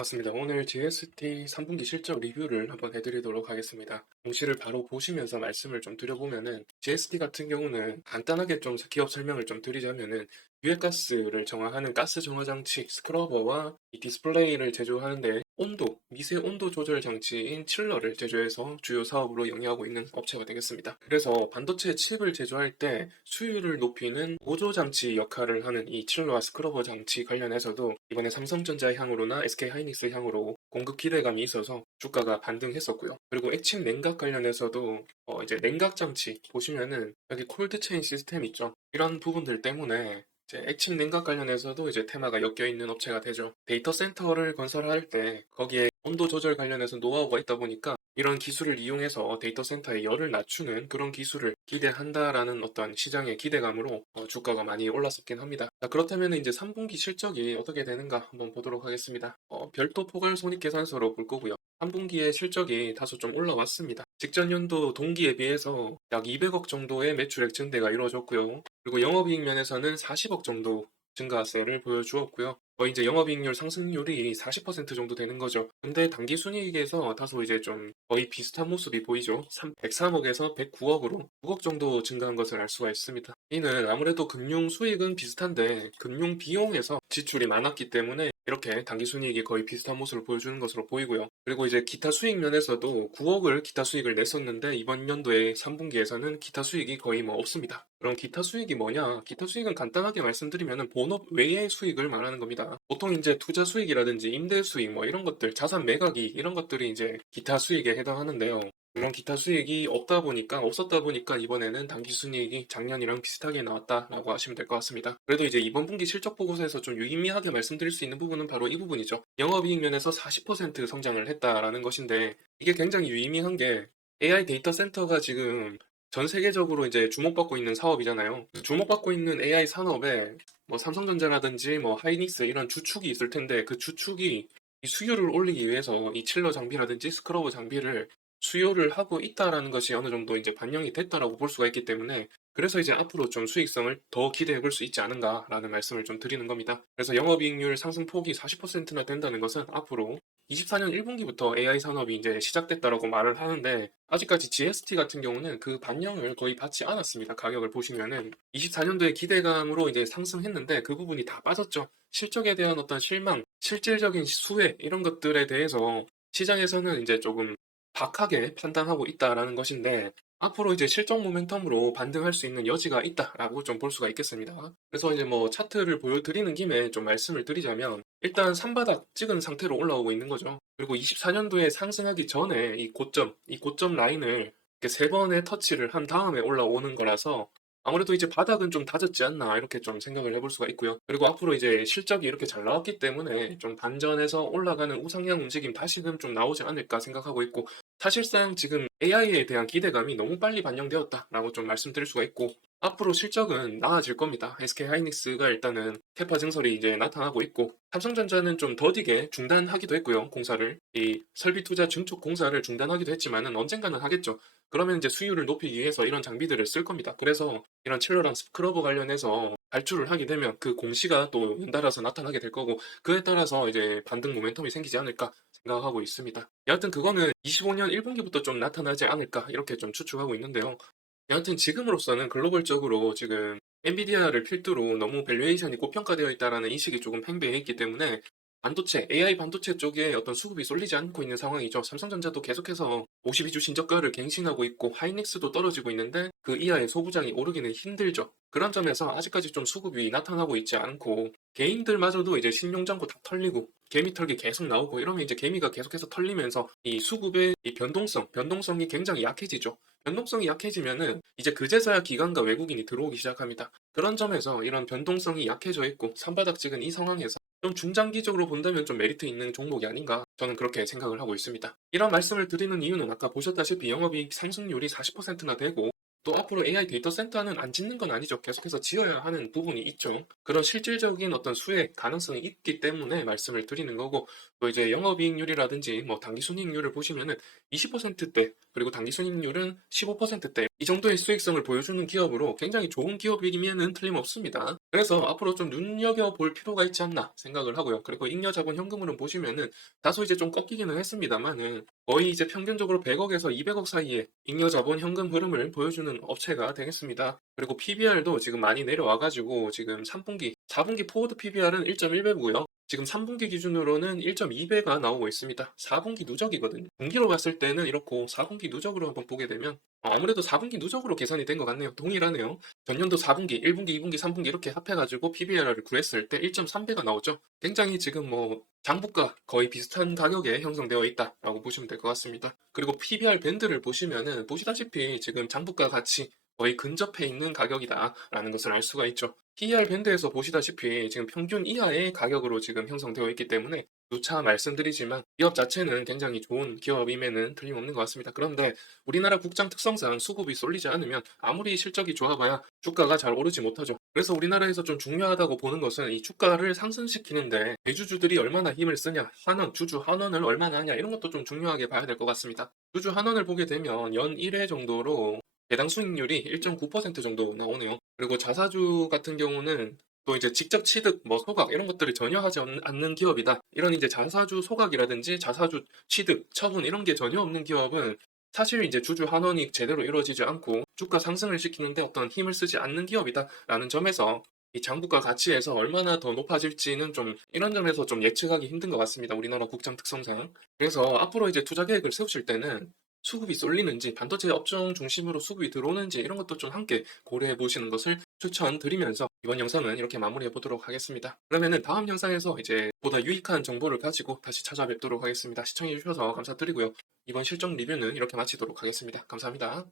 맞습니다. 오늘 GST 3분기 실적 리뷰를 한번 해드리도록 하겠습니다. 공시를 바로 보시면서 말씀을 좀 드려보면은 GST 같은 경우는 간단하게 좀 기업 설명을 좀 드리자면은 유해가스를 정화하는 가스 정화 장치 스크러버와 이 디스플레이를 제조하는데 미세 온도 조절 장치인 칠러를 제조해서 주요 사업으로 영위하고 있는 업체가 되겠습니다. 그래서 반도체 칩을 제조할 때 수율을 높이는 보조 장치 역할을 하는 이 칠러와 스크러버 장치 관련해서도 이번에 삼성전자 향으로나 SK하이닉스 향으로 공급 기대감이 있어서 주가가 반등했었고요. 그리고 액침 냉각 관련해서도 이제 냉각 장치 보시면은 여기 콜드체인 시스템 있죠. 이런 부분들 때문에 이제 액침 냉각 관련해서도 이제 테마가 엮여 있는 업체가 되죠. 데이터 센터를 건설할 때 거기에 온도 조절 관련해서 노하우가 있다 보니까 이런 기술을 이용해서 데이터 센터의 열을 낮추는 그런 기술을 기대한다라는 어떤 시장의 기대감으로 주가가 많이 올랐었긴 합니다. 자, 그렇다면 이제 3분기 실적이 어떻게 되는가 한번 보도록 하겠습니다. 별도 포괄 손익계산서로 볼 거고요. 3분기의 실적이 다소 좀 올라왔습니다. 직전 연도 동기에 비해서 약 200억 정도의 매출액 증대가 이루어졌고요. 그리고 영업이익 면에서는 40억 정도 증가세를 보여주었고요. 거의 이제 영업이익률 상승률이 40% 정도 되는 거죠. 근데 당기순이익에서 다소 이제 좀 거의 비슷한 모습이 보이죠. 103억에서 109억으로 6억 정도 증가한 것을 알 수가 있습니다. 이는 아무래도 금융 수익은 비슷한데 금융 비용에서 지출이 많았기 때문에 이렇게 당기순이익이 거의 비슷한 모습을 보여주는 것으로 보이고요. 그리고 이제 기타 수익 면에서도 9억을 기타 수익을 냈었는데 이번 연도의 3분기에서는 기타 수익이 거의 뭐 없습니다. 그럼 기타 수익이 뭐냐? 기타 수익은 간단하게 말씀드리면 본업 외의 수익을 말하는 겁니다. 보통 이제 투자 수익이라든지 임대 수익 뭐 이런 것들, 자산 매각이 이런 것들이 이제 기타 수익에 해당하는데요. 그런 기타 수익이 없었다 보니까 이번에는 당기 순이익이 작년이랑 비슷하게 나왔다라고 하시면 될 것 같습니다. 그래도 이제 이번 분기 실적 보고서에서 좀 유의미하게 말씀드릴 수 있는 부분은 바로 이 부분이죠. 영업이익 면에서 40% 성장을 했다라는 것인데 이게 굉장히 유의미한 게 AI 데이터 센터가 지금 전 세계적으로 이제 주목받고 있는 사업이잖아요. 주목받고 있는 AI 산업에 뭐 삼성전자라든지 뭐 하이닉스 이런 주축이 있을 텐데 그 주축이 이 수요를 올리기 위해서 이 칠러 장비라든지 스크러버 장비를 수요를 하고 있다라는 것이 어느 정도 이제 반영이 됐다라고 볼 수가 있기 때문에 그래서 이제 앞으로 좀 수익성을 더 기대해 볼 수 있지 않은가라는 말씀을 좀 드리는 겁니다. 그래서 영업이익률 상승폭이 40%나 된다는 것은 앞으로 24년 1분기부터 AI 산업이 이제 시작됐다라고 말을 하는데 아직까지 GST 같은 경우는 그 반영을 거의 받지 않았습니다. 가격을 보시면은 24년도에 기대감으로 이제 상승했는데 그 부분이 다 빠졌죠. 실적에 대한 어떤 실망, 실질적인 수혜 이런 것들에 대해서 시장에서는 이제 조금 박하게 판단하고 있다라는 것인데 앞으로 이제 실적 모멘텀으로 반등할 수 있는 여지가 있다라고 좀 볼 수가 있겠습니다. 그래서 이제 뭐 차트를 보여드리는 김에 좀 말씀을 드리자면 일단 산바닥 찍은 상태로 올라오고 있는 거죠. 그리고 24년도에 상승하기 전에 이 고점 라인을 이렇게 세 번의 터치를 한 다음에 올라오는 거라서 아무래도 이제 바닥은 좀 다졌지 않나 이렇게 좀 생각을 해볼 수가 있고요. 그리고 앞으로 이제 실적이 이렇게 잘 나왔기 때문에 좀 반전해서 올라가는 우상향 움직임 다시금 좀 나오지 않을까 생각하고 있고 사실상 지금 AI에 대한 기대감이 너무 빨리 반영되었다라고 좀 말씀드릴 수가 있고 앞으로 실적은 나아질 겁니다. SK하이닉스가 일단은 캐파 증설이 이제 나타나고 있고 삼성전자는 좀 더디게 중단하기도 했고요. 공사를 이 설비 투자 증축 공사를 중단하기도 했지만은 언젠가는 하겠죠. 그러면 이제 수율을 높이기 위해서 이런 장비들을 쓸 겁니다. 그래서 이런 칠러랑 스크러버 관련해서 발주를 하게 되면 그 공시가 또 연달아서 나타나게 될 거고 그에 따라서 이제 반등 모멘텀이 생기지 않을까 생각하고 있습니다. 여하튼 그거는 25년 1분기부터 좀 나타나지 않을까 이렇게 좀 추측하고 있는데요. 여하튼 지금으로서는 글로벌적으로 지금 엔비디아를 필두로 너무 밸류에이션이 고평가되어 있다라는 인식이 조금 팽배해 있기 때문에 반도체, AI 반도체 쪽에 어떤 수급이 쏠리지 않고 있는 상황이죠. 삼성전자도 계속해서 52주 신저가를 갱신하고 있고 하이닉스도 떨어지고 있는데 그 이하의 소부장이 오르기는 힘들죠. 그런 점에서 아직까지 좀 수급이 나타나고 있지 않고 개인들마저도 이제 신용정보 다 털리고 개미 털기 계속 나오고 이러면 이제 개미가 계속해서 털리면서 이 수급의 이 변동성이 굉장히 약해지죠. 변동성이 약해지면은 이제 그제서야 기관과 외국인이 들어오기 시작합니다. 그런 점에서 이런 변동성이 약해져 있고 산바닥 찍은 이 상황에서 좀 중장기적으로 본다면 좀 메리트 있는 종목이 아닌가 저는 그렇게 생각을 하고 있습니다. 이런 말씀을 드리는 이유는 아까 보셨다시피 영업이익 상승률이 40%나 되고 또 앞으로 AI 데이터 센터는 안 짓는 건 아니죠. 계속해서 지어야 하는 부분이 있죠. 그런 실질적인 어떤 수혜 가능성이 있기 때문에 말씀을 드리는 거고 또 이제 영업이익률이라든지 뭐 당기순이익률을 보시면은 20%대 그리고 당기순이익률은 15%대 이 정도의 수익성을 보여주는 기업으로 굉장히 좋은 기업이면은 틀림없습니다. 그래서 앞으로 좀 눈여겨볼 필요가 있지 않나 생각을 하고요. 그리고 잉여자본 현금흐름 보시면은 다소 이제 좀 꺾이기는 했습니다만은 거의 이제 평균적으로 100억에서 200억 사이에 잉여자본 현금 흐름을 보여주는 업체가 되겠습니다. 그리고 PBR도 지금 많이 내려와가지고 지금 3분기, 4분기 포워드 PBR은 1.1배고요. 지금 3분기 기준으로는 1.2배가 나오고 있습니다. 4분기 누적이거든요. 분기로 봤을 때는 이렇고 4분기 누적으로 한번 보게 되면 아무래도 4분기 누적으로 계산이 된 것 같네요. 동일하네요. 전년도 4분기, 1분기, 2분기, 3분기 이렇게 합해가지고 PBR을 구했을 때 1.3배가 나오죠. 굉장히 지금 뭐 장부가 거의 비슷한 가격에 형성되어 있다라고 보시면 될 것 같습니다. 그리고 PBR 밴드를 보시면은 보시다시피 지금 장부가 같이 거의 근접해 있는 가격이다라는 것을 알 수가 있죠. PER 밴드에서 보시다시피 지금 평균 이하의 가격으로 지금 형성되어 있기 때문에 누차 말씀드리지만 기업 자체는 굉장히 좋은 기업임에는 틀림없는 것 같습니다. 그런데 우리나라 국장 특성상 수급이 쏠리지 않으면 아무리 실적이 좋아봐야 주가가 잘 오르지 못하죠. 그래서 우리나라에서 좀 중요하다고 보는 것은 이 주가를 상승시키는데 대주주들이 얼마나 힘을 쓰냐, 환원, 주주 환원을 얼마나 하냐 이런 것도 좀 중요하게 봐야 될 것 같습니다. 주주 환원을 보게 되면 연 1회 정도로 배당 수익률이 1.9% 정도 나오네요. 그리고 자사주 같은 경우는 또 이제 직접 취득, 뭐 소각 이런 것들을 전혀 하지 않는 기업이다. 이런 이제 자사주 소각이라든지 자사주 취득, 처분 이런 게 전혀 없는 기업은 사실 이제 주주 환원이 제대로 이루어지지 않고 주가 상승을 시키는데 어떤 힘을 쓰지 않는 기업이다라는 점에서 이 장부가 가치에서 얼마나 더 높아질지는 좀 이런 점에서 좀 예측하기 힘든 것 같습니다. 우리나라 국장 특성상. 그래서 앞으로 이제 투자 계획을 세우실 때는 수급이 쏠리는지 반도체 업종 중심으로 수급이 들어오는지 이런 것도 좀 함께 고려해 보시는 것을 추천드리면서 이번 영상은 이렇게 마무리해 보도록 하겠습니다. 그러면은 다음 영상에서 이제 보다 유익한 정보를 가지고 다시 찾아뵙도록 하겠습니다. 시청해 주셔서 감사드리고요. 이번 실적 리뷰는 이렇게 마치도록 하겠습니다. 감사합니다.